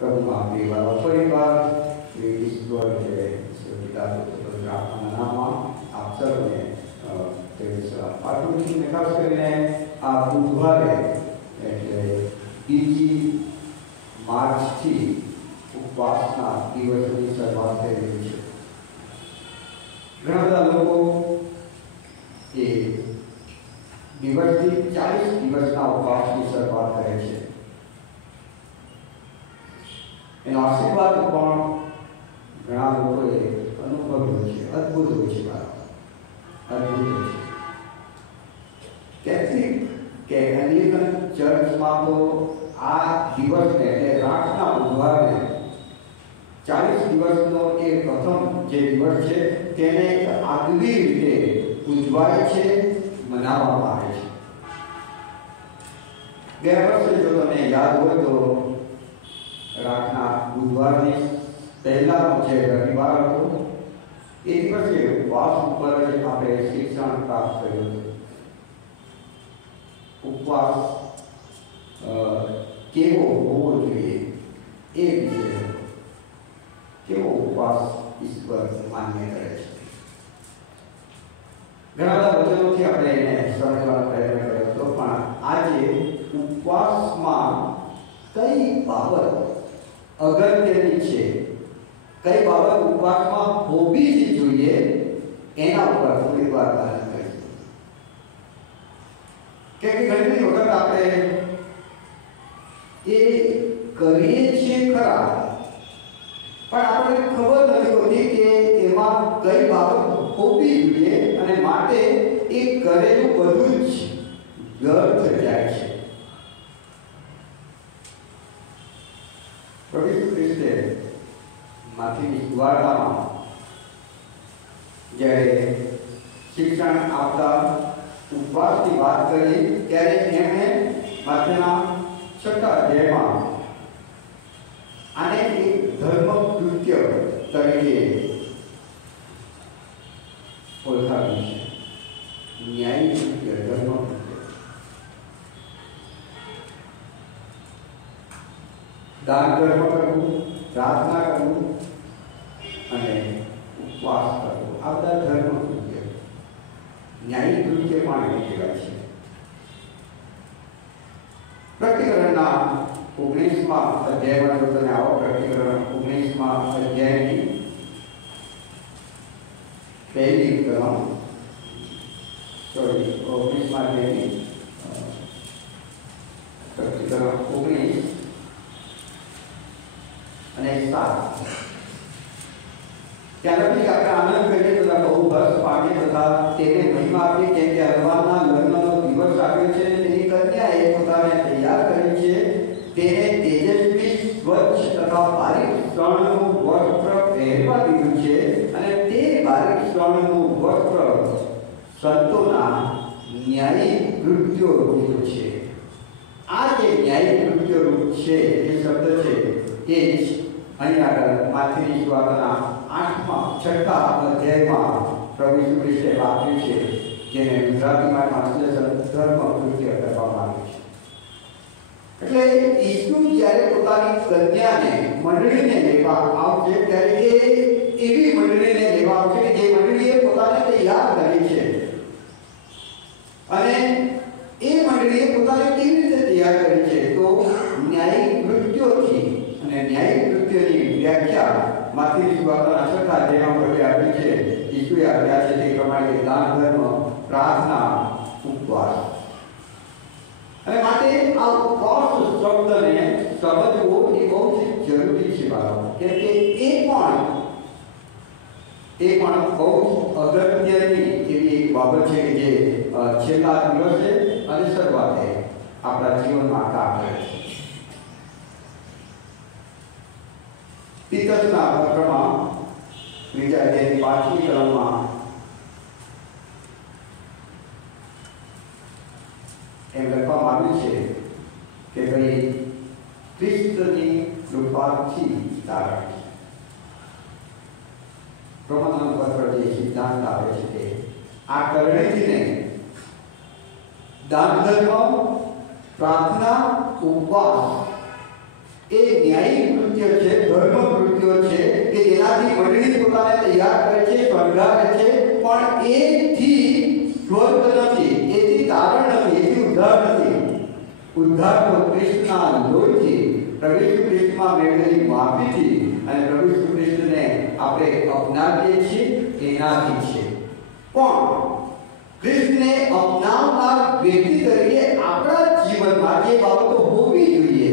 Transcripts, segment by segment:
प्रभु आपके बाबा परिवार ईश्वर है पिता पुत्र आत्मा नाम आप सब ने पाठों में खास કરીને આ બુધવારે એટલે બીજી માર્ચથી ઉપવાસના દિવસની શરૂઆત થઈ રહી છે। ઘણા બધા લોકો એ દિવસથી 40 દિવસના ઉપવાસની શરૂઆત કરે છે। એનો આશીર્વાદ પણ ઘણા લોકોએ અનુભવ્યો છે। અદ્ભુત હોય છે, અદ્ભુત હોય છે। कैथलिक के एंग्लिकन चर्च में तो आ दिवस ने रातना बुधवार ने 40 दिवस नो एक प्रथम जे दिवस छे तेने आगवी रीते उजवाय छे, मनाववामां आवे छे। गया वर्षे जो तने याद हो तो रातना बुधवार ने पहला जे रविवार हतो ए दिवसे उपवास पर आपणे शिक्षण प्राप्त कर्युं हतुं। उपवास केवो होवो जोईए ए विषय केवो उपवास ईश्वर मान्य करे छे। घणा બધા વચનોથી આપણે એને સમજવાનો પ્રયત્ન કર્યો હતો, પણ આજે ઉપવાસમાં કઈ બાબત અગત્યની છે, કઈ બાબત ઉપવાસમાં હોવી જ જોઈએ એના ઉપર થોડી વાર વાત કરીશું। કે ઘણી વખત આપણે એ કરીએ છીએ ખરા, પણ આપણને ખબર નથી હોતી કે એમાં કઈ બાબત હોવી જોઈએ અને માટે એ કરેલું બધું જ વ્યર્થ જાય છે। પ્રભુ ઈસુ ખ્રિસ્તે માથીની સુવાર્તામાં જ્યારે શિક્ષણ આપતા उपवास की बात करी त्यारे एमणे माथेना 6 अध्यायमां आने एक धर्म कृत्य तरीके ओळखाव्युं छे। न्यायी कृत्य, धर्म कृत्य। दान धर्म करवुं, प्रार्थना करवुं अने उपवास करवुं आ बधा धर्म कृत्य, न्यायी कृत्य पण कहेवाय छे। प्रकरणना 19मां अध्यायमां जो तने आવો प्रकरण 19मां अध्यायनी पहली कलम 19मां अध्यायनी प्रकरण 19 અને 7 त्याला भी આપણે આનંદ કરીએ તથા બહુ હર્ષ પામીએ તથા તેને મહિમા આપીએ કેમ કે હરવાના લગ્નનો દિવસ આવ્યો છે અને તેની કન્યાએ પોતાને તૈયાર કરી છે। તેને તેજસ્વી સ્વચ્છ તથા બારીક સ્વર્ણનું વસ્ત્ર પહેરવા દીધું છે અને તે બારીક સ્વર્ણનું વસ્ત્ર સંતોના ન્યાયી કૃત્યો રૂપ છે। આ જે ન્યાયી કૃત્ય રૂપ છે એ શબ્દ છે એ જ અહીં આગળ માથેની સુવાર્તાના 6 अध्यायमां प्रभु ईसु ख्रिस्ते वापर्યું છે, જેને ગુજરાતીમાં ટ્રાન્સલેશન ધર્મ કૃત્ય કરવામાં આવ્યું છે। એટલે ઈસુ જ્યારે પોતાની કન્યાને મંડળીને લેવા આવશે ત્યારે એ એવી મંડળીને લેવા આવશે કે જે મંડળીએ પોતાને તૈયાર કરી છે અને એ મંડળીએ પોતાને કેવી રીતે તૈયાર કરી છે તો ન્યાયી કૃત્યોથી। અને ન્યાયી કૃત્યની વ્યાખ્યા માથેની સુવાર્તાના 6 અધ્યાયમાં પ્રભુએ આપી છે। ઈસુએ આપ્યા છે તે પ્રમાણે દાન ધર્મ, પ્રાર્થના, ઉપવાસ। અને માટે આ ઉપવાસ શબ્દને સમજવો એ બહુ જ જરૂરી છે બાળકો, કેમ કે એ પણ બહુ અગત્યની એવી એક બાબત છે કે જે છેલ્લા દિવસે અને શરૂઆતે આપણા જીવનમાં કામ કરે છે। તીતસના પત્રમાં 3 અધ્યાયની 5મી કલમમાં એમ લખવામાં આવ્યું છે કે ભાઈ ક્રિસ્તની કૃપાથી તારણ છે। રોમનનું પત્ર જે સિદ્ધાંત આપે છે કે આ કરણીથી નહીં, દાન ધર્મ, પ્રાર્થના, ઉપવાસ એ ન્યાયી કૃત્ય ધર્મ કૃત્યો છે કે જેનાથી મંડળી પોતાને તૈયાર કરે છે, શણગારે છે, પણ એથી સ્વર્ગ નથી, એથી તારણ નથી, એથી ઉદ્ધાર નથી. ઉદ્ધાર તો કૃષ્ણના લોહીથી, પ્રભુ ઈસુ ખ્રિસ્તમાં મેળવેલી માફીથી અને પ્રભુ ઈસુ ખ્રિસ્તને આપણે અપનાવીએ છીએ એનાથી છે. પણ કૃષ્ણને અપનાવનાર વ્યક્તિ તરીકે આપણા જીવનમાં જે બાબતો હોવી જોઈએ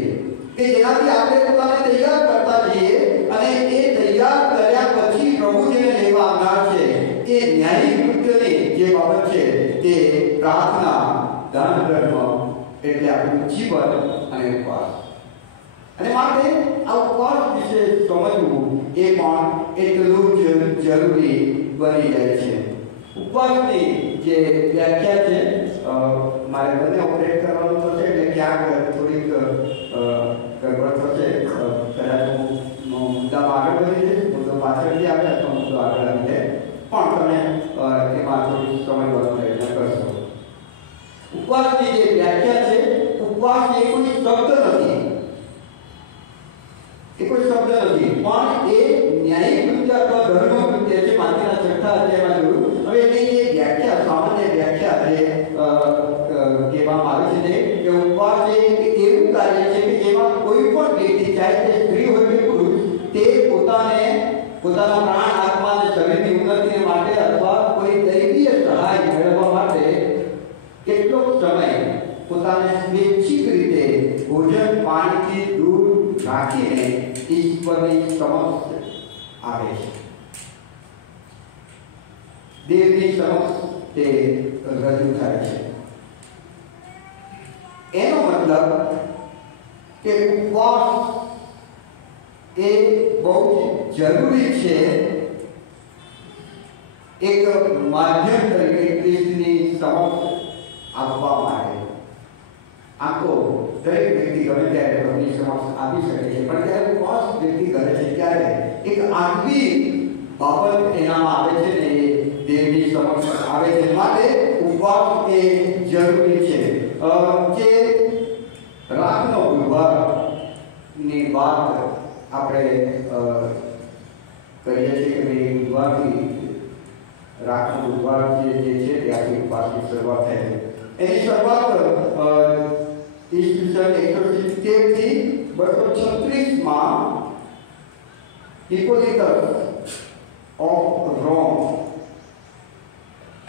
કે જેનાથી આપણે પોતાને તૈયાર કરતા જઈએ અને એ તૈયાર કર્યા પછી પ્રભુ જેને લેવા આવનાર છે એ ન્યાયી કૃત્યની જે બાબત છે તે પ્રાર્થના, દાન ધર્મ એટલે આપણું જીવન અને ઉપવાસ. અને માટે આ ઉપવાસ વિશે સમજવું એ પણ એટલું જ જરૂરી બની જાય છે. ઉપવાસની જે વ્યાખ્યા છે મારે બંને ઓપરેટ કરવાનું થશે એટલે ક્યાંક થોડીક ગડબડ થશે. કદાચ હું મુદ્દામાં આગળ વધી જઈશ, મુદ્દો પાછળથી આવે અથવા મુદ્દો આગળ આવી જાય, પણ તમે એમાં થોડું સમજવાનો પ્રયત્ન કરશો. ઉપવાસની જે વ્યાખ્યા છે, ઉપવાસ એ કોઈ શબ્દ નથી, એ કોઈ શબ્દ નથી, પણ એ ન્યાયિક કૃત્ય અથવા ધર્મ કૃત્ય છે. માથેના 6થા અધ્યાયમાં જોયું. હવે એની જે વ્યાખ્યા, સામાન્ય વ્યાખ્યા જે કહેવામાં આવે છે કે ઉપવાસ એ એવું કાર્ય છે કે જેમાં કોઈ પણ વ્યક્તિ, ચાહે તે સ્ત્રી હોય કે પુરુષ, તે પોતાના પ્રાણ, આત્મા અને શરીરની ઉન્નતિ માટે અથવા કોઈ દૈવીય સહાય મેળવવા માટે કેટલોક સમય પોતાને સ્વૈચ્છિક રીતે ભોજન પાણીથી દૂર રાખીને ઈશ્વરની સમક્ષ આવે છે, દેવની સમક્ષ તે રજૂ થાય છે. એનો મતલબ કે ઉપવાસ એ બહુ જરૂરી છે એક માધ્યમ તરીકે ખ્રિસ્તની સમક્ષ આવવા માટે. આ તો દરેક વ્યક્તિ ગમે ત્યારે પ્રભુની સમક્ષ આવી શકે છે, પણ જ્યારે ઉપવાસ વ્યક્તિ કરે છે ત્યારે એક આગવી બાબત એનામાં આવે છે ને એ દેવની સમક્ષ આવે છે. માટે ઉપવાસ એ જરૂરી છે. જે રાખનો બુધવારની વાત આપણે કરીએ છીએ કે ભાઈ બુધવારથી રાખનો બુધવાર જે છે ત્યાંથી ઉપવાસની શરૂઆત થાય છે. એની શરૂઆત ઈસવીસન 170 થી 236 માં હિપ્પોલિટસ ઓફ રોમ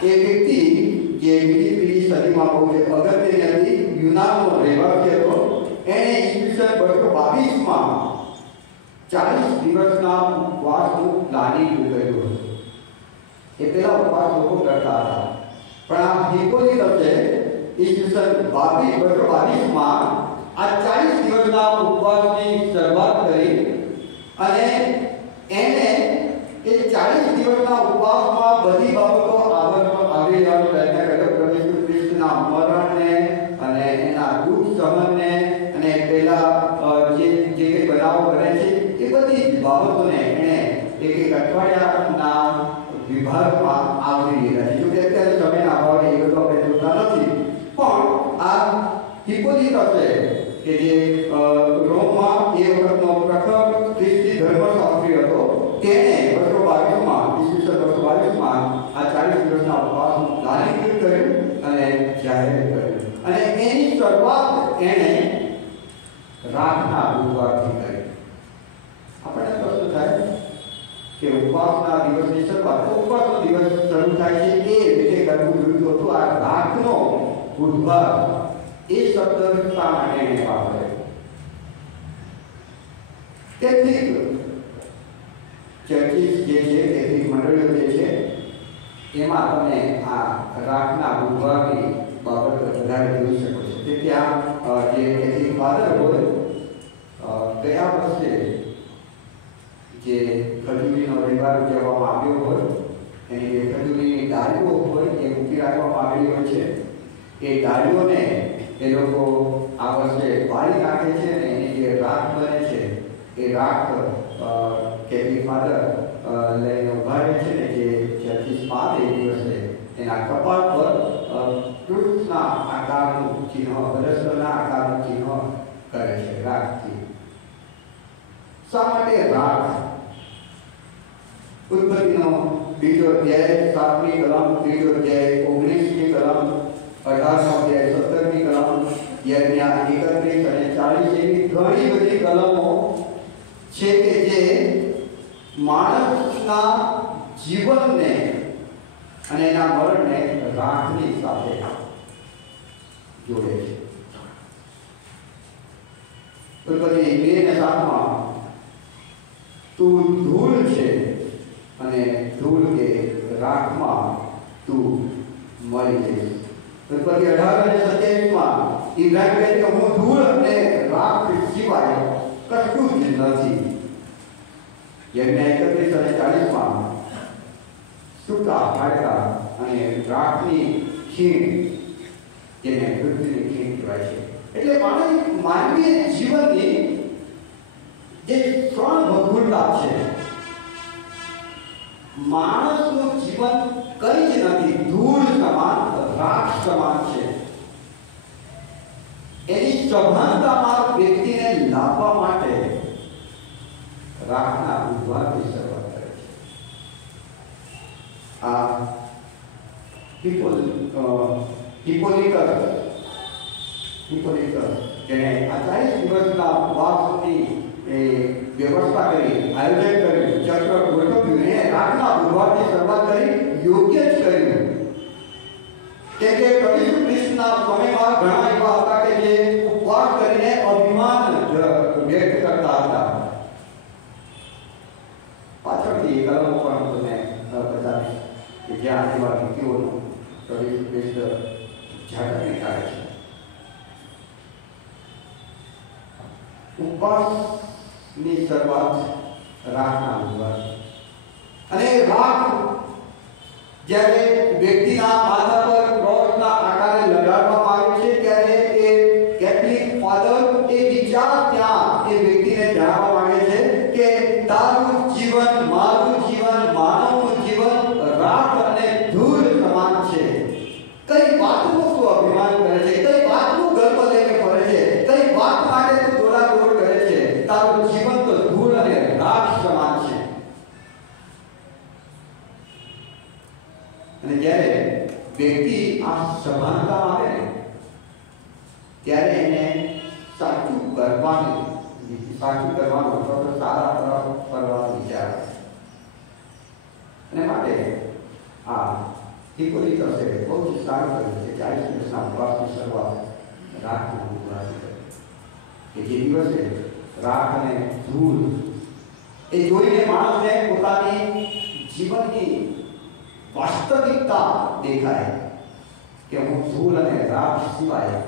એ વ્યક્તિ જે બીજી સદીમાં બહુ અગત્યની હતી, યુનાનનો રહેવાસી હતો, એણે ઈસવીસન 222 માં 40 દિવસના ઉપવાસનું પ્લાનિંગ કર્યું હતું. એ પેલા ઉપવાસ લોકો કરતા હતા, પણ આ હિપ્પોલિટસે ઈસવીસન 222 માં આ 40 દિવસના ઉપવાસની શરૂઆત કરી અને એને એ 40 દિવસના ઉપવાસમાં બધી બાબતો આવરી લેવાનો પ્રયત્ન કર્યો. પ્રભુ ઈસુ ખ્રિસ્તના મરણને અને એના દુઃખ સહનને અને પેલા જે કંઈ બનાવો બને છે એ બધી જ બાબતોને એણે એક અઠવાડિયાના વિભાગમાં આવરી લીધા છે. જો કે અત્યારે સમયના અભાવે એ બધું આપણે જોતા નથી, પણ આ હિપ્પોલિટસે કે જે રોમમાં એ વખતનો પ્રખર ખ્રિસ્તી ધર્મશાસ્ત્રી હતો, તેણે 222માં ઈસવીસન 222માં આ 40 દિવસના ઉપવાસનું પ્લાનિંગ કર્યું અને જાહેર કર્યું. અને એની શરૂઆત એણે રાખના બુધવારથી કરી. આપણને પ્રશ્ન થાય કે ઉપવાસના દિવસની શરૂઆત, ઉપવાસનો દિવસ શરૂ થાય છે એ રીતે કરવું જોઈતું હતું. આ રાખનો બુધવાર એ શબ્દ શા માટે એને વાપર્યો? કેટલીક ચર્ચીસ જે છે, કેટલીક મંડળીઓ જે છે, એમાં તમે આ રાખના બુધવારની બાબત વધારે જોઈ શકો છો. કે ત્યાં જે કેટલીક ફાધર હોય, ગયા વર્ષે જે ખજૂરીનો રવિવાર ઉજવવામાં આવ્યો હોય, એની જે ખજૂરીની ડાળીઓ હોય એ મૂકી રાખવામાં આવેલી હોય છે. એ ડાળીઓને એ લોકો આ વર્ષે બાળી નાખે છે અને એની જે રાખ બને છે એ રાખ કેટલી ફાધર લઈને ઉભા રહે છે ને જે 36 એ દિવસે એના કપાળ પર કૃષ્ણના આકારનું ચિહ્ન, બરસના આકારનું ચિહ્ન કરે છે રાખથી. શા માટે રાગ? ઉત્પત્તિનો બીજો અધ્યાય 7મી કલમ, ત્રીજો અધ્યાય 19મી કલમ, 18નો અધ્યાય 17મી કલમ, યજ્ઞ 31 અને 40 જેવી ઘણી બધી કલમો છે કે જે માણસના જીવનને અને એના મરણને રાગની સાથે જોડે છે. ઉત્પત્તિ 2:7માં તું ધૂળ છે અને ધૂળ કે રાખમાં તું મરી જઈશ. ઉત્પત્તિ 18:27માં ઇબ્રાહિમ કહે કે હું ધૂળ અને રાખ સિવાય કશું જ નથી. યજ્ઞ 31 અને 40માં સૂકા હાડકા અને રાખની ખીણ, જેને પૃથ્વીની ખીણ કહેવાય છે. એટલે માનવીય જીવનની જે 3 ભગુરતા છે, માણસનું જીવન કઈ જ નથી, ધૂળ સમાન, રાખ સમાન છે. એની સભાનતામાં વ્યક્તિને લાવવા માટે રાખના ઉદ્ધારની શરૂઆત કરે છે. આ હિપ્પોલિટસ જેને આ 40 દિવસના ઉપવાસની વ્યવસ્થા કરી, આયોજન કર્યું, ચક્ર ગોઠવ્યું, એને રાખના ઉદ્ધારની શરૂઆત કરી, યોગ્ય જ કર્યું. કેમ કે પ્રભુ ખ્રિસ્તના સમયમાં ઘણા એવા હતા કે જે ઉપવાસ કરીને અભિમાન વ્યક્ત કરતા હતા. પાછળથી કલમો પણ તમે બતાવીશ કે જ્યાં એવા વ્યક્તિઓનું પ્રભુ ખ્રિસ્ત ઝાટકને કાઢે છે. ઉપવાસની શરૂઆત રાખના ઉદ્ધાર, અને રાખ જ્યારે વ્યક્તિના માથા પર ક્રોસના આકારે લગાડવામાં આવે છે ત્યારે એ કેથલિક ફાધર એ વિચાર ત્યાં એ વ્યક્તિને જણાવવા માંગે છે કે તારું જીવન, મારું જીવન, માનવનું જીવન રાખ અને ધૂળ સમાન છે. કઈ વાતનું તું અભિમાન કરે છે, કઈ વાતનું ગર્વ લઈને ફરે છે, કઈ વાત માટે તું દોડાદોડ કરે છે, તારું જીવન તો ધૂળ અને રાખ સમાન છે. અને જ્યારે વ્યક્તિ આ સભાનતામાં આવે ને ત્યારે એને સાચું કરવાનું અથવા તો સારા તરફ ફરવાનો વિચાર આવે. અને માટે આ હિપ્પોલિટસે બહુ જ સારું કર્યું છે. 40 દિવસના ઉપવાસની શરૂઆત રાખના ઉદ્ધારથી કરી કે જે દિવસે રાખ અને ધૂળ એ જોઈને માણસને પોતાની જીવનની વાસ્તવિકતા દેખાય કે હું ધૂળ અને રાખ સિવાય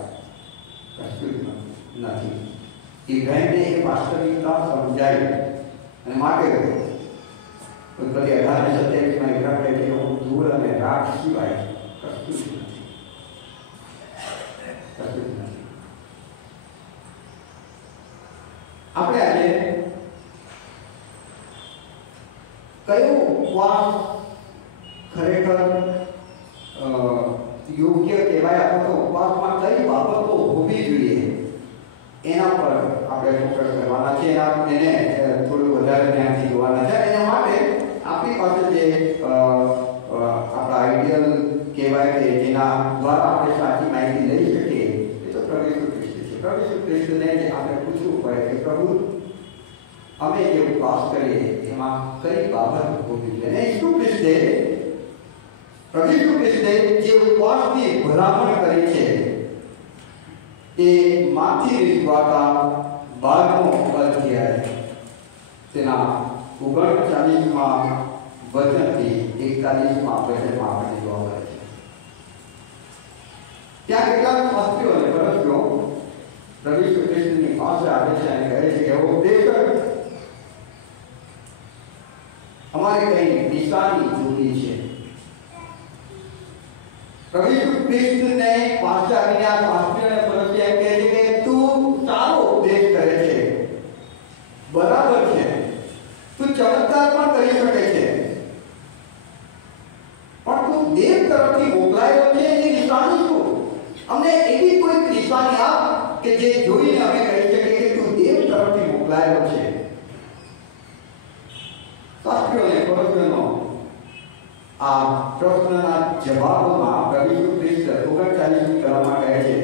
કશું જ નથી. ઇબ્રાહિમને એ વાસ્તવિકતા સમજાય અને માટે ઉત્પત્તિ 18:27માં ઇબ્રાહિમ કહે કે હું ધૂળ અને રાખ સિવાય કશું જ નથી. આપણે આજે કયો ઉપવાસ ખરેખર યોગ્ય કહેવાય અથવા તો ઉપવાસમાં કઈ બાબતો હોવી જોઈએ એના પર આપણે ફોકસ કરવાના છે. એને થોડું વધારે ધ્યાનથી જોવાના છે. એના માટે આપણી પાસે જે આપણા આઈડિયલ કહેવાય કે જેના દ્વારા આપણે સાચી માહિતી લઈ શકીએ એ તો પ્રભુ ખ્રિસ્ત છે. પ્રભુ ખ્રિસ્તને આપણે પૂછવું પડે કે પ્રભુ અમે જે ઉપવાસ કરીએ એમાં કઈ બાબત હોવી જોઈએ. અને ઈસુ ખ્રિસ્તે પ્રભુ ખ્રિસ્તે જે ઉપવાસની ભલામણ કરી છે એ માથી વાર્તા 12મો અધ્યાય તેના 39માં વચનથી 41માં વચનમાં આપણે જોવા મળે છે. ત્યાં કેટલાક શાસ્ત્રીઓ અને ફરીસીઓ પ્રભુ ખ્રિસ્તની પાસે આવે છે અને કહે છે કે ઉપદેશક, અમારે કઈ નિશાની જોવી છે. પ્રભુ ખ્રિસ્તને પાસે આવીને આ શાસ્ત્રીઓ અને ફરીસીઓ એમ કહે છે કે તું સારો ઉપદેશ કરે છે, બરાબર છે, તું ચમત્કાર પણ કરી શકે છે, પણ તું દેવ તરફથી મોકલાયો છે એની નિશાની શું? અમને એવી કોઈ નિશાની આપ કે જે જોઈને અમે કહી શકીએ કે તું દેવ તરફથી મોકલાયો છે. જવાબમાં પ્રભુ ઈસુ ખ્રિસ્ત 39મી કલમમાં કહે છે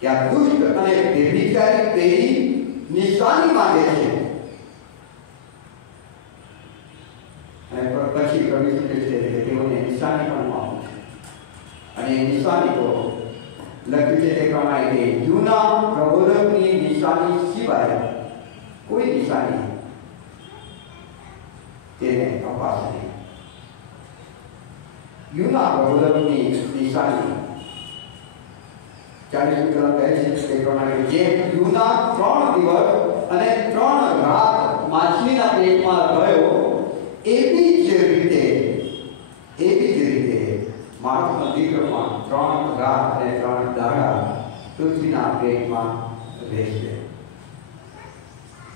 કે આ દુષ્ટ અને વ્યભિચારી પેઢી નિશાની માંગે છે, અને પછી પ્રભુ ઈસુ ખ્રિસ્ત કહે છે કે તેઓને નિશાની પણ આપું છું, અને નિશાની તો લખ્યું છે તે પ્રમાણે કે જૂના પ્રબોધકની નિશાની સિવાય કોઈ નિશાની તેને અપાશે નહીં. જૂના પ્રબોધકની નિશાની 40મી કલમ કહે છે તે પ્રમાણે જે જૂના 3 દિવસ અને 3 રાત માછલીના પેટમાં રહ્યો, એવી જ રીતે માણસનો દીકરોમાં 3 રાત અને 3 દાડા પૃથ્વીના પેટમાં રહેશે.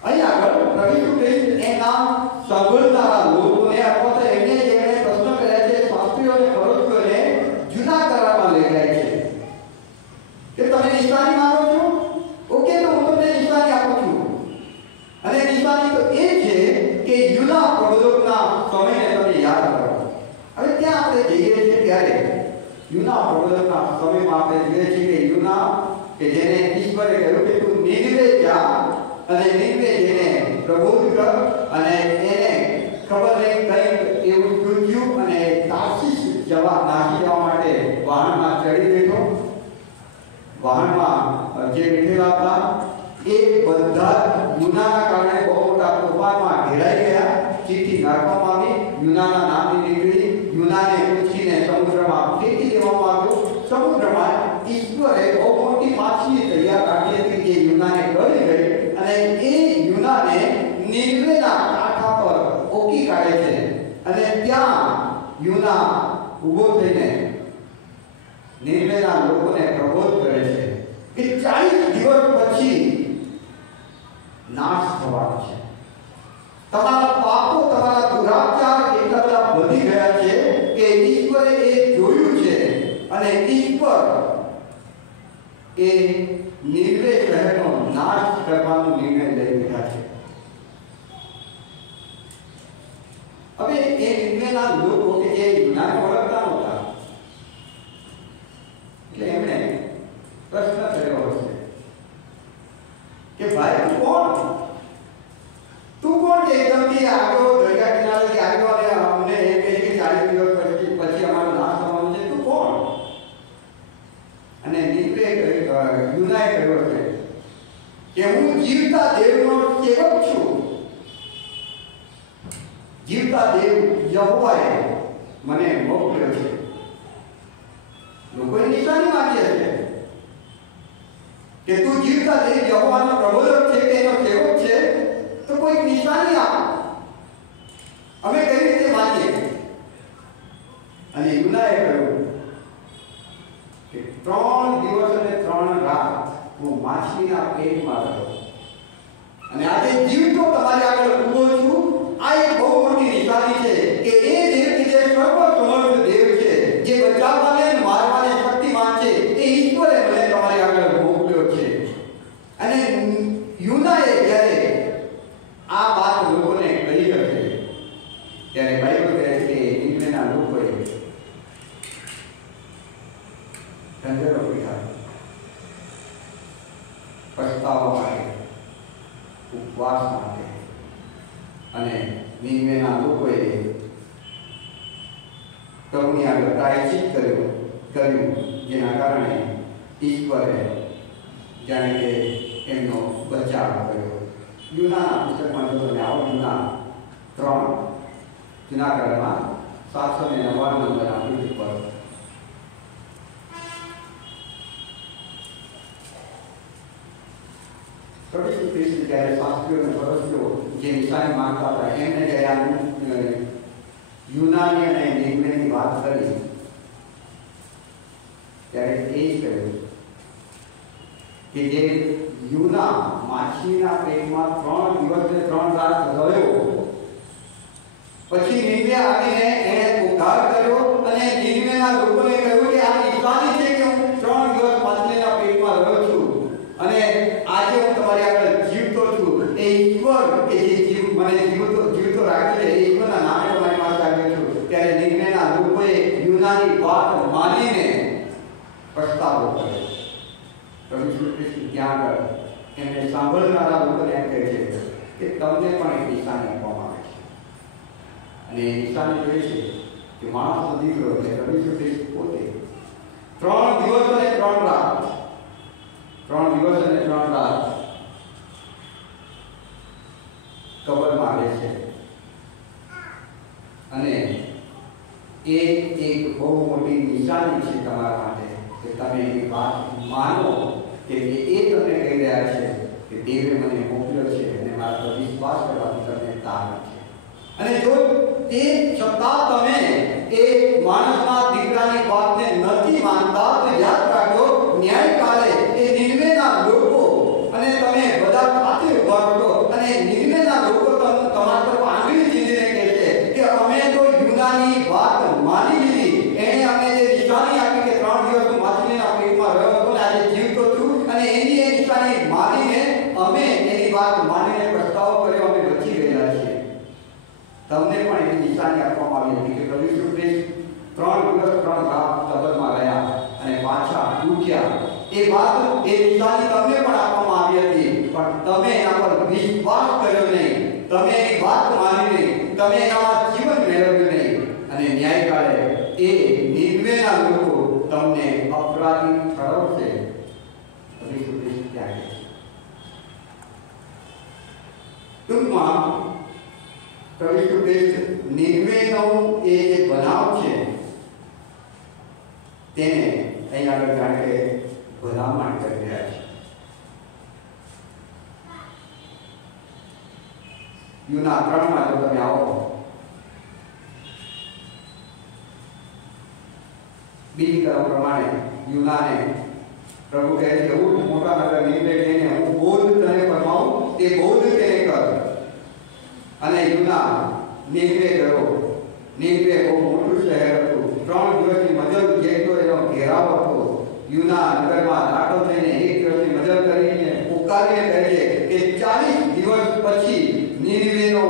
અહીં આગળ પ્રભુ ઈસુ ખ્રિસ્ત એના સાંભળનારા લોકોને અથવા તો એમને જેણે પ્રશ્ન કર્યા છે, શાસ્ત્રીઓ અને ફરીસીઓને જૂના કરારમાં લઈ જાય છે કે તમે નિશાની માંગો છો, ઓકે, તો હું તમને નિશાની આપું છું. અને નિશાની તો એ છે કે જૂના પ્રબોધકના સમયને તમે યાદ કરો. હવે ત્યાં આપણે જઈએ છીએ ત્યારે જૂના પ્રબોધકના સમયમાં આપણે જોઈએ છીએ કે જૂના કે જેને ઈશ્વરે કહ્યું કે તું નીનવે જા, અને નીનવે જેને પ્રબોધ કર, અને એને ખબર નહીં કંઈક એવું થયું અને તાર્શીશ નાસી જવા માટે વાહનમાં ચડી બેઠો. વાહનમાં જે બેઠેલા હતા એ બધા યુનાના કારણે બહુ મોટા તોફાનમાં ઘેરાઈ ગયા. ચીઠી નાખવામાં આવી, યુનાના નામની નીકળી, યુનાને ઉછીને સમુદ્રમાં ફેંકી દેવામાં આવ્યો. સમુદ્રમાં ઈશ્વરે બહુ મોટી માછલી તૈયાર રાખી હતી જે યુનાને ગળી ગઈ, અને એ યુનાને નીનવેના કાંઠા પર ઓકી કાઢે છે, અને ત્યાં યુના ઊભો થઈને નીનવેના લોકોને પ્રબોધ કરે છે કે 40 દિવસ પછી નાશ થવાનો છે. તમારા પાપો, તમારા દુરાચાર એટલા બધા વધી ગયા છે કે ઈશ્વરે એ જોયું છે, અને ઈશ્વર એ નીનવે શહેરનો નાશ કરવાનો નિર્ણય લઈ લીધા છે. હવે એ નીનવેના લોકો કે જે યુનાને ઓળખતા નહોતા, એટલે એમણે પ્રશ્ન કર્યો હશે કે ભાઈ તું કોણ કે એકદમથી આગળ દરિયા કિનારેથી આવ્યો અને અમને એ કહે કે 40 દિવસ પછી અમારો નાશ થવાનો છે, તું કોણ? અને નીનવે યુનાએ કહ્યું છે કે હું જીવતા દેવનો સેવક છું. જીવતા દેવ યહોવાએ મને મોકલ્યો છે. લોકોએ નિશાની માંગી હશે કે તું જીવતા દેવ યહોવાનો પ્રબોધક છે કે એનો સેવક છે, તો કોઈ નિશાની આપ, અમે કઈ રીતે માનીએ? અને યુનાએ કહ્યું કે 3 દિવસ અને 3 રાત હું માછલીના પેટમાં રહ્યો, અને આજે જીવતો તમારી આગળ ઊભો છું. આ એક બહુ મોટી નિશાની છે કે એ દેવ કે જે સર્વસમર્થ દેવ છે, જે બચાવવાને અને મારવાને શક્તિમાન છે, એ ઈશ્વરે મને તમારી આગળ મોકલ્યો છે. અને યુનાએ જ્યારે આ વાત લોકોને કહી હશે ત્યારે બાઇબલ કહે છે કે નીનવેના લોકોએ ઢંઢેરો પીધા, પછતાવા માટે, ઉપવાસ માટે, અને નીનવેના લોકોએ પ્રભુની આગળ પ્રાયશ્ચિત કર્યું, જેના કારણે ઈશ્વરે જાણે કે એમનો બચાવ કર્યો. યુનાના પુસ્તકમાં જો તમે આવો, યુના 3 જૂના કરારમાં 799 નંબરના પૃષ્ઠ પર પ્રભુ ઈસુ ખ્રિસ્ત જ્યારે શાસ્ત્રીઓ અને ફરીસીઓ જે નિશાની માંગતા હતા એમને જ્યારે યુનાની અને નીનવેની વાત કરી ત્યારે એ કહ્યું કે જે યુના માછલીના પેટમાં 3 દિવસ અને 3 રાત રહ્યો, પછી નીનવે આવીને એને ઉદ્ધાર કર્યો, અને નીનવેના લોકોને કહ્યું કે આ નિશાની છે કે હું 3 દિવસ માછલીના પેટમાં રહ્યો છું, અને આજે હું તમારી આગળ જીવતો છું. એ ઈશ્વર કે જે મને જીવતો રાખે છે, એ ઈશ્વરના નામે તમારી પાસે આવ્યો છું. ત્યારે નીનવેના લોકોએ યુનાને કર્યો. પ્રભુ ઈસુ ખ્રિસ્ત ત્યાં આગળ એમને સાંભળનારા લોકોને એમ કહે છે કે તમને પણ એક નિશાની આપવામાં આવે છે. અને એ નિશાની જોઈએ છે કે માણસનો દીકરો એટલે પ્રભુ ઈસુ ખ્રિસ્ત પોતે 3 દિવસ અને 3 રાત 3 દિવસ અને 3 રાત કબરમાં રહે છે. અને એ એક બહુ મોટી નિશાની છે તમારા માટે કે તમે એ વાત માનો કે એ તમને કહી રહ્યા છે કે દેવે મને મોકલ્યો છે અને મારા પર વિશ્વાસ કરવાથી તમને તાર છે. અને જો તે છતાં તમે એ માણસના દીકરાની વાતને નથી માનતા તો યાદ રાખજો ન્યાયકાલે એ નિર્ણયના લોકો અને તમે બધા સાથે ઉભા રહો અને નિર્ણયના લોકો તમારા તરફ આંગળી ચીંધીને કહેશે કે અમે તો યુનાની વાત માની લીધી. એણે અમને જે નિશાની આપી કે 3 દિવસ માછલીના પેટમાં રહ્યો હતો ને આજે જીવતો છું અને એની એ નિશાની માનીને અમે એની વાત માનીને પસ્તાવો કર્યો, અમે બચી ગયેલા છીએ. તમને પણ એની નિશાની આપવામાં આવી હતી કે પ્રભુ ઈસુ ખ્રિસ્ત 3 દિવસ 3 રાત કબરમાં રહ્યા અને પાછા ઉઠ્યા. એ વાત એ નિશાની તમને પણ આપવામાં આવી હતી, પણ તમે એના પર વિશ્વાસ કર્યો નહીં, તમે એની વાત માની નહીં, તમે એનામાં જીવન મેળવ્યું નહીં. અને ન્યાયકાળે એ નિર્ણયના લોકો તમને અપરાધી ઠરાવશે. પ્રભુ ઈસુ ખ્રિસ્ત ત્યાં છે. ટૂંકમાં પ્રભુ ઈસુ ખ્રિસ્ત નિર્ણયનો એ જે બનાવ છે તેને અહીં આગળ જાણે કે ભલામણ કરી રહ્યા છે. યુના 3 જો તમે આવો બીજી તરફ પ્રમાણે યુનાને પ્રભુ કહે છે ઉઠ મોટા નગર નીકળે જઈને હું બોધ તને ફરમાવું તે બોધ તેને કર. અને યુના નીકળે ગયો. નીકળે બહુ મોટું શહેર હતું. 3 દિવસની મજલ જેટલો એનો ઘેરાવ હતો. યુના નગરમાં દાખલ થઈને 1 દિવસની મજલ કરીને પુકારીને કહે છે કે 40 દિવસ પછી નીનવેનો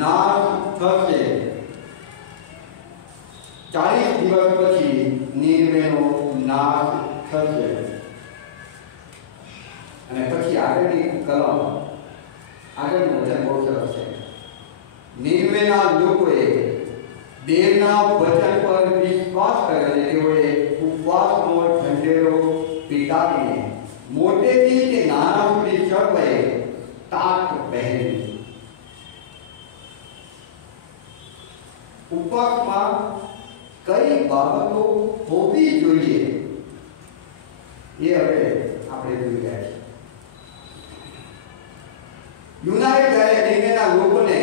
નાશ થશે. 40 દિવસ પછી નીનવેનો નાશ થશે. અને પછી આગળની કલમ આગળનું વચન બહુ સરસ છે. નીનવેના લોકોએ દેવના વચન પર વિશ્વાસ કર્યો અને તેઓએ ઉપવાસનો ઢંઢેરો પીટાવીને મોટેથી કે નાના સુધી સર્વે તાક પહેરી. ઉપવાસમાં કઈ બાબતો હોવી જોઈએ એ હવે આપણે જોઈ રહ્યા છીએ. યુનાએ જ્યારે નીનવેના લોકોને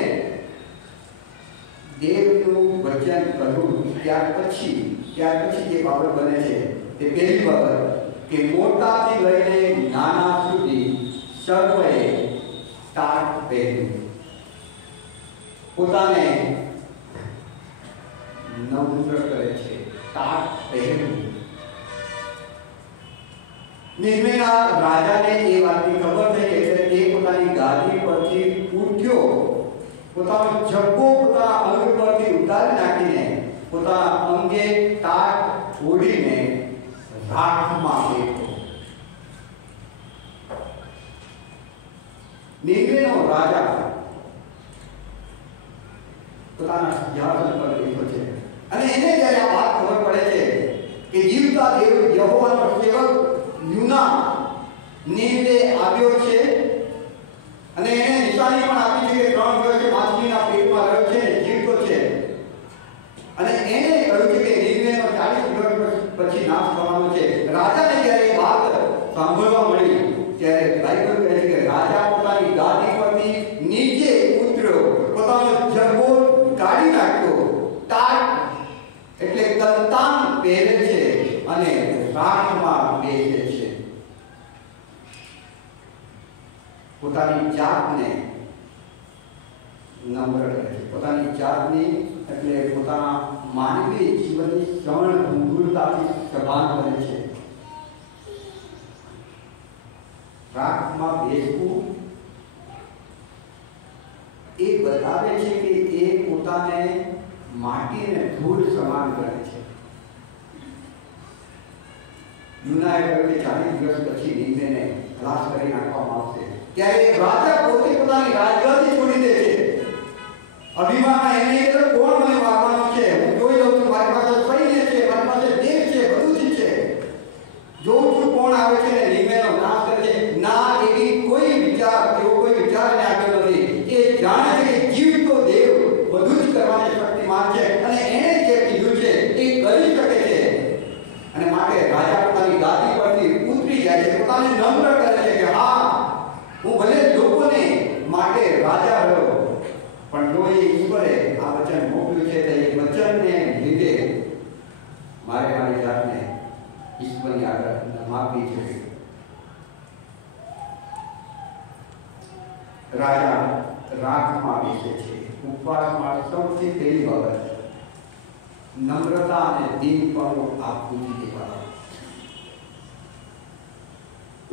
દેવનું વચન કહ્યું ત્યાર પછી જે બાબત બને છે તે પહેલી બાબત કે મોટાથી લઈને નાના સુધી સર્વે તાક પહેર્યું. પોતાને નમ્ર કરે છે. તાક પહેર્યું. નીનવેના રાજાને એ વાતની ખબર થઈ એટલે તે પોતાની ગાદી પરથી ઉઠ્યો. પોતાનો જબ્બો પોતાના અંગ પરથી ઉતારી નાખીને પોતાના અંગે તાક ઓઢીને રાખમાં બેઠો. નીનવેનો રાજા પોતાના સિંહાસન પર બેઠો છે અને એને જ્યારે આ વાત ખબર પડે છે કે જીવતા દેવ યહોવાનો સેવક યુના નીનવે આવ્યો છે અને એને નિશાની પણ આપી છે કે 3 દિવસે માછલીના પેટમાં રહ્યો છે અને જીવતો છે. અને એને કહ્યું છે કે નીનવેનો 40 દિવસ પછી નાશ થવાનો છે. રાજાને જ્યારે એ વાત સાંભળવા મળી ત્યારે બાઇબલ કહે છે કે રાજા પોતાની ગાદી પરથી નીચે ઉતર્યો, પોતાનો જબ્બો કાઢી નાખ્યો, તાક એટલે કલતાન પહેરે છે અને રાખમાં બેસે છે. પોતાની જાતને નમ્ર કરે છે. પોતાની જાતની એટલે પોતાના માનવી જીવનની સવર્ણ ભંગુરતાથી સભાન બને છે. રાખમાં બેસવું એ બતાવે છે કે એ પોતાને માટી અને ધૂળ સમાન કરે છે. યુનાએ કહ્યું કે 40 દિવસ પછી નિમ્નને ખલાસ કરી નાખવામાં આવશે. ત્યારે રાજા પોતે પોતાની રાજગાદી છોડી દે છે. અભિમાનમાં એને કે કોણ મને મારવાનો છે, હું જોઈ લઉં છું, મારી પાસે સૈન્ય છે, મારી પાસે દેશ છે, બધું જ છે, જોઉં છું કોણ આવે છે ને નિમ્નનો નાશ કરે છે. ના, એવી કોઈ વિચાર, એવો કોઈ વિચાર એને આવ્યો નથી. એ જાણે છે કે જીવ તો દેવ બધું જ કરવાની શક્તિમાન છે અને એણે જે કીધું છે એ કરી શકે છે. અને માટે રાજા પોતાની ગાદી પરથી ઉતરી જાય છે, પોતાને નમ્ર કરે છે કે હા, હું ભલે લોકોને માટે રાજા રહ્યો, પણ જો એ ઈશ્વરે આ વચન મોકલ્યું છે તો એ વચનને લીધે મારે મારી જાતને ઈશ્વરની આગળ માગવી જોઈએ. રાજા રાખમાં બેસે છે. ઉપવાસમાં સૌથી પહેલી બાબત નમ્રતા અને દીનપણું આપવું જોઈએ.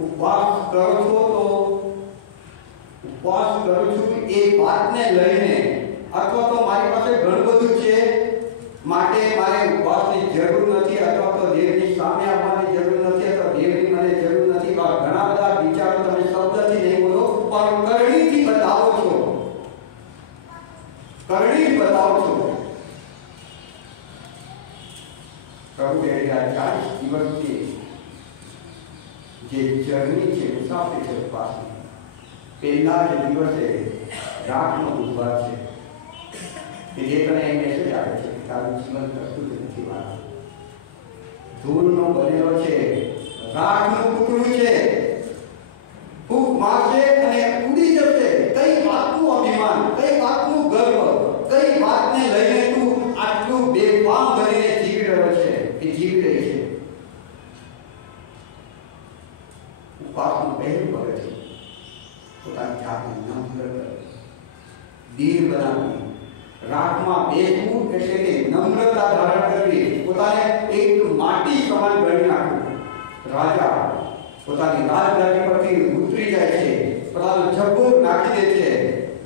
ઉપવાસ કરો છો તો ઉપવાસ કરું છું એ વાતને લઈને, અથવા તો મારી પાસે ઘણું બધું છે માટે મારે ઉપવાસની જરૂર નથી, અથવા તો દેવની સામે આવવાની જરૂર નથી, અથવા દેવની મને જરૂર નથી. ઘણા બધા વિચારો તમે શબ્દથી નહીં બોલો પણ કરણીથી બતાવો છો, કરણી બતાવો છો. પ્રભુ કહે છે આ 40 દિવસની જે જર્ની છે, મુસાફરી છે ઉપવાસની, પહેલા જે દિવસે રાતનો બુધવાર છે કે જે તને એક મેસેજ આવે છે કે તારું જીવન પ્રસ્તુત નથી વાળા, ધૂળનો બનેલો છે, રાતનું ટુકડું છે, ફૂંક મારશે અને ઉડી જશે. કઈ વાતનું અભિમાન, કઈ વાતનું ગર્વ, કઈ વાતને લઈને તું આટલું બેફામ બનીને જીવી રહ્યો છે કે જીવી રહી છે. ઉપવાસનું પહેલું પગલું છે પોતાની જાતને નમ્ર કરવી, દીન બનાવવી. રાખમાં બેસવું એટલે કે નમ્રતા ધારણ કરવી, પોતાને એક માટી સમાન ગણી નાખવું. રાજા પોતાની રાજગાદી પરથી ઉતરી જાય છે, પોતાનો જબ્બો નાખી દે છે,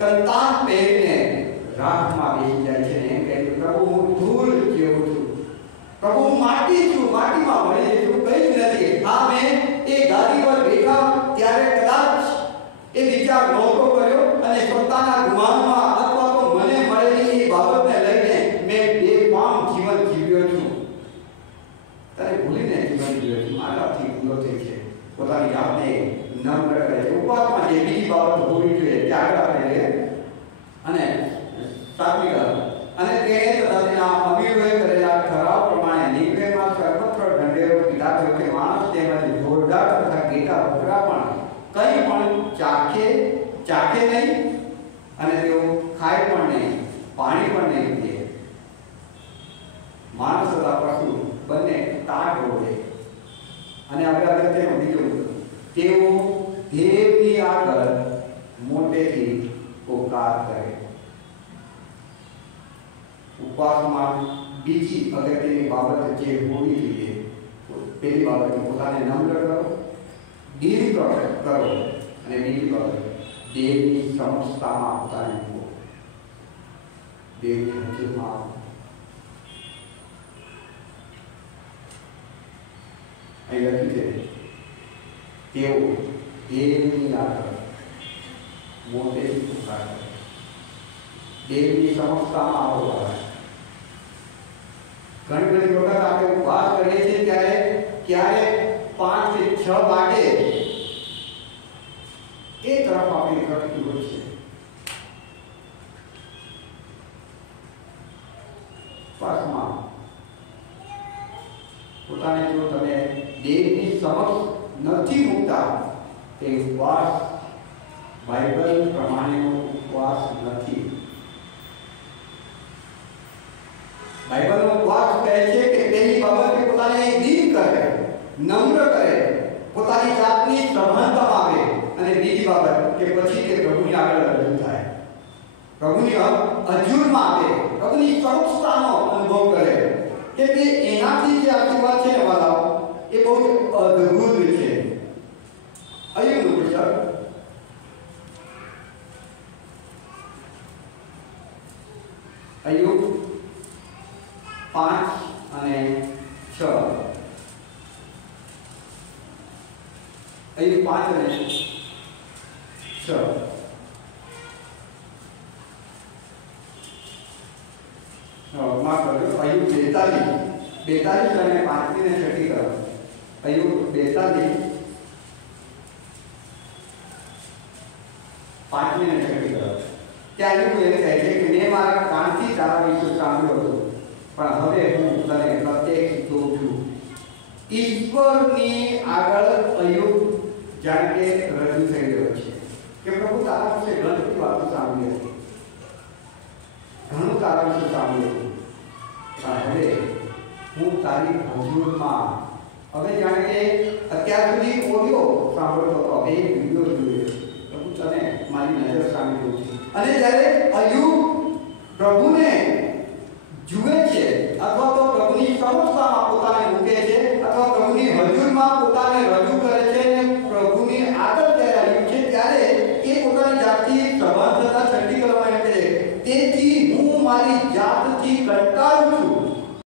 કંતાન પહેરીને રાખમાં બેસી જાય છે. એમ કહે છે પ્રભુ હું ધૂળ જેવું છું, પ્રભુ હું માટી છું, માટીમાં ભળી છું, કંઈ જ નથી. હા, મેં એ ગાદી પર બેઠા ત્યારે કદાચ એ વિચાર નહોતો કર્યો અને પોતાના ગુમાનમાં અથવા તો મને મળેલી એ બાબતને લઈને મેં બેફામ જીવન જીવ્યો છું. ત્યારે ભૂલીને જીવન જીવ્યો છું, મારાથી ભૂલો થઈ છે. પોતાની જાતને નમ્ર કરે છે. ઉપવાસમાં જે બીજી બાબત હોવી જોઈએ ત્યાગ આપણે લઈએ અને સાત્વિક અને તેણે તથા તેના અમીરોએ કરેલા ઠરાવ પ્રમાણે નિવેદનમાં સર્વત્ર ઢંઢેરો પીડા થયો કે માણસ તેમજ જોરદાર તથા ઘેટા બકરા પણ કંઈ પણ ચાખે નહીં અને તેઓ ખાય પણ નહીં, પાણી પણ નહીં પીએ. માણસ તથા પશુ બંને તાટ ઓળે. અને આપણે અગત્યનું બીજું, તેઓ દેવની આગળ મોટેથી પોકાર કરે. ઉપવાસમાં બીજી અગત્યની બાબત જે હોવી જોઈએ, પહેલી બાબત પોતાને નમ્ર કરો, દીન કરો અને બીજી બાબત દેવની સમક્ષતામાં પોતાને મૂકો, દેવની હજુરમાં આવો. અહીં લખ્યું છે તેઓ દેવની આગળ મોટેથી પોકાર કરે, દેવની સમક્ષતામાં આવો. ઘણી બધી વખત આપણે ઉપવાસ કરીએ છીએ ત્યારે ક્યારે 5 થી 6 વાગે એ તરફ આપણી ઘટતી હોય છે. ઉપવાસમાં પોતાને જો તમે દેવની સમક્ષ નથી મૂકતા, તે ઉપવાસ બાઇબલ પ્રમાણેનો ઉપવાસ નથી. બાઇબલનો ઉપવાસ કહે છે કે તેની બાબતે પોતાને દીન કરે, નમ્ર કરે, પોતાની જાતની સભાનતા આવે અને બીજી બાબત કે પછી તે પ્રભુની આગળ રજૂ થાય, પ્રભુની હજુરમાં આવે, પ્રભુની સમક્ષતાનો અનુભવ કરે. કે એનાથી જે આશીર્વાદ છે ને વાલાઓ, એ બહુ અદ્ભુત છે. અયુબનું પુસ્તક અયુબ 5 અને 6 अयुब 5 અને 6 माफ करो अयुब 42 અને 5 ને છઠ્ઠી કરો अयुब 42 5 ને છઠ્ઠી કરો ત્યારે હું એ કહે છે કે મેં મારા કાનથી તારા વિશે સાંભળ્યું હતું પણ હવે હું તને પ્રત્યક્ષ જોઉં છું ઈશ્વરની આગળ અયુબ જાણે કે રજૂ થઈ રહ્યો છે કે પ્રભુ તારા વિશે ઘણી બધી વાતો સાંભળી હતી ઘણું તારા વિશે સાંભળ્યું પણ હવે હું તારી હજુરમાં હવે જાણે કે અત્યાર સુધી ઓડિયો સાંભળતો હતો હવે એક વિડીયો જોયો પ્રભુ તને મારી નજર સામે જોઉં છું અને જ્યારે અયુબ પ્રભુને જુએ છે અથવા તો પ્રભુની સમક્ષમાં પોતાને મૂકે છે અથવા પ્રભુની હજુરમાં પોતાને રજૂ